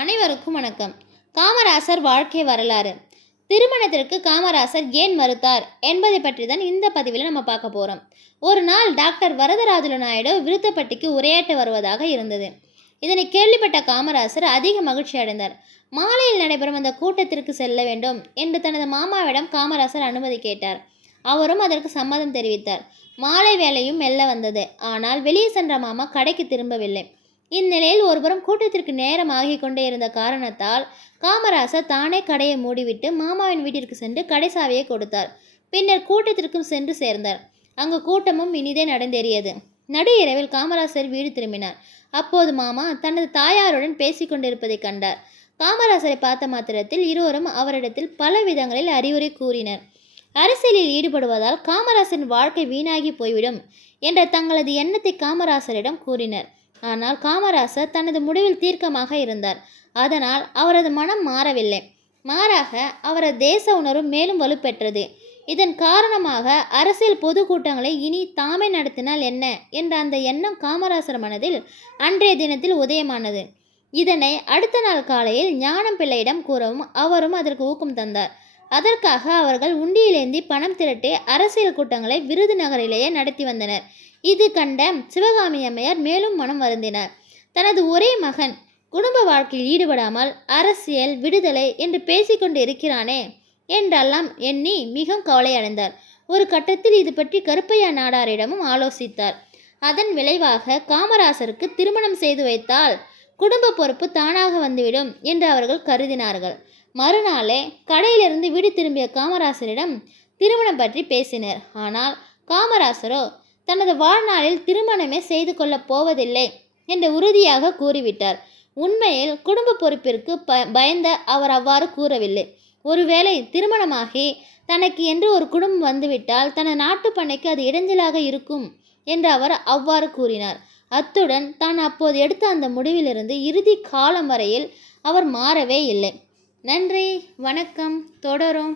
அனைவருக்கும் வணக்கம். காமராசர் வாழ்க்கை வரலாறு. திருமணத்திற்கு காமராசர் ஏன் மறுத்தார் என்பதை பற்றி தான் இந்த பதிவில் நம்ம பார்க்க போகிறோம் ஒரு நாள் டாக்டர் வரதராஜுலு நாயுடு விருத்தப்பட்டிக்கு உரையாற்ற வருவதாக இருந்தது. இதனை கேள்விப்பட்ட காமராசர் அதிக மகிழ்ச்சி அடைந்தார். மாலையில் நடைபெறும் அந்த கூட்டத்திற்கு செல்ல வேண்டும் என்று தனது மாமாவிடம் காமராசர் அனுமதி கேட்டார். அவரும் அதற்கு சம்மதம் தெரிவித்தார். மாலை வேலையும் மெல்ல வந்தது. ஆனால் வெளியே சென்ற மாமா கடைக்கு திரும்பவில்லை. இந்நிலையில் ஒருபுறம் கூட்டத்திற்கு நேரம் ஆகிக் கொண்டே இருந்த காரணத்தால் காமராசர் தானே கடையை மூடிவிட்டு மாமாவின் வீட்டிற்கு சென்று கடை சாவியை கொடுத்தார். பின்னர் கூட்டத்திற்கும் சென்று சேர்ந்தார். அங்கு கூட்டமும் இனிதே நடந்தேறியது. நடு இரவில் காமராசர் வீடு திரும்பினார். அப்போது மாமா தனது தாயாருடன் பேசிக்கொண்டிருப்பதை கண்டார். காமராசரை பார்த்த மாத்திரத்தில் இருவரும் அவரிடத்தில் பல விதங்களில் அறிவுரை கூறினர். அரசியலில் ஈடுபடுவதால் காமராசரின் வாழ்க்கை வீணாகி போய்விடும் என்ற தங்களது எண்ணத்தை காமராசரிடம் கூறினர். ஆனால் காமராசர் தனது முடிவில் தீர்க்கமாக இருந்தார். அதனால் அவரது மனம் மாறவில்லை. மாறாக அவரது தேச உணர்வு மேலும் வலுப்பெற்றது. இதன் காரணமாக அரசியல் பொதுக்கூட்டங்களை இனி தாமே நடத்தினால் என்ன? என்ற அந்த எண்ணம் காமராசர் மனதில் அன்றைய தினத்தில் உதயமானது. இதனை அடுத்த நாள் காலையில் ஞானம் பிள்ளையிடம் கூறவும் அவரும் அதற்கு ஊக்கம் தந்தார். அதற்காக அவர்கள் உண்டியிலேந்தி பணம் திரட்டி அரசியல் கூட்டங்களை விருதுநகரிலேயே நடத்தி வந்தனர். இது கண்ட சிவகாமி அம்மையார் மேலும் மனம் வருந்தினார். தனது ஒரே மகன் குடும்ப வாழ்க்கையில் ஈடுபடாமல் அரசியல் விடுதலை என்று பேசிக்கொண்டு இருக்கிறானே என்றெல்லாம் எண்ணி மிகவும் கவலையடைந்தார் ஒரு கட்டத்தில் இது பற்றி கருப்பையா நாடாரிடமும் ஆலோசித்தார். அதன் விளைவாக காமராசருக்கு திருமணம் செய்து வைத்தால் குடும்ப பொறுப்பு தானாக வந்துவிடும் என்று அவர்கள் கருதினார்கள். மறுநாளே கடையிலிருந்து வீடு திரும்பிய காமராசரிடம் திருமணம் பற்றி பேசினர். ஆனால் காமராசரோ தனது வாழ்நாளில் திருமணமே செய்து கொள்ளப் போவதில்லை என்று உறுதியாக கூறிவிட்டார். உண்மையில் குடும்ப பொறுப்பிற்கு ப பயந்த அவர் அவ்வாறு கூறவில்லை. ஒருவேளை திருமணமாகி தனக்கு என்று ஒரு குடும்பம் வந்துவிட்டால் தனது நாட்டு பண்ணைக்கு அது இடைஞ்சலாக இருக்கும் என்று அவர் அவ்வாறு கூறினார். அத்துடன் தான் அப்போது எடுத்த அந்த முடிவிலிருந்து இறுதி காலம் வரையில் அவர் மாறவே இல்லை. நன்றி வணக்கம் தொடரும்.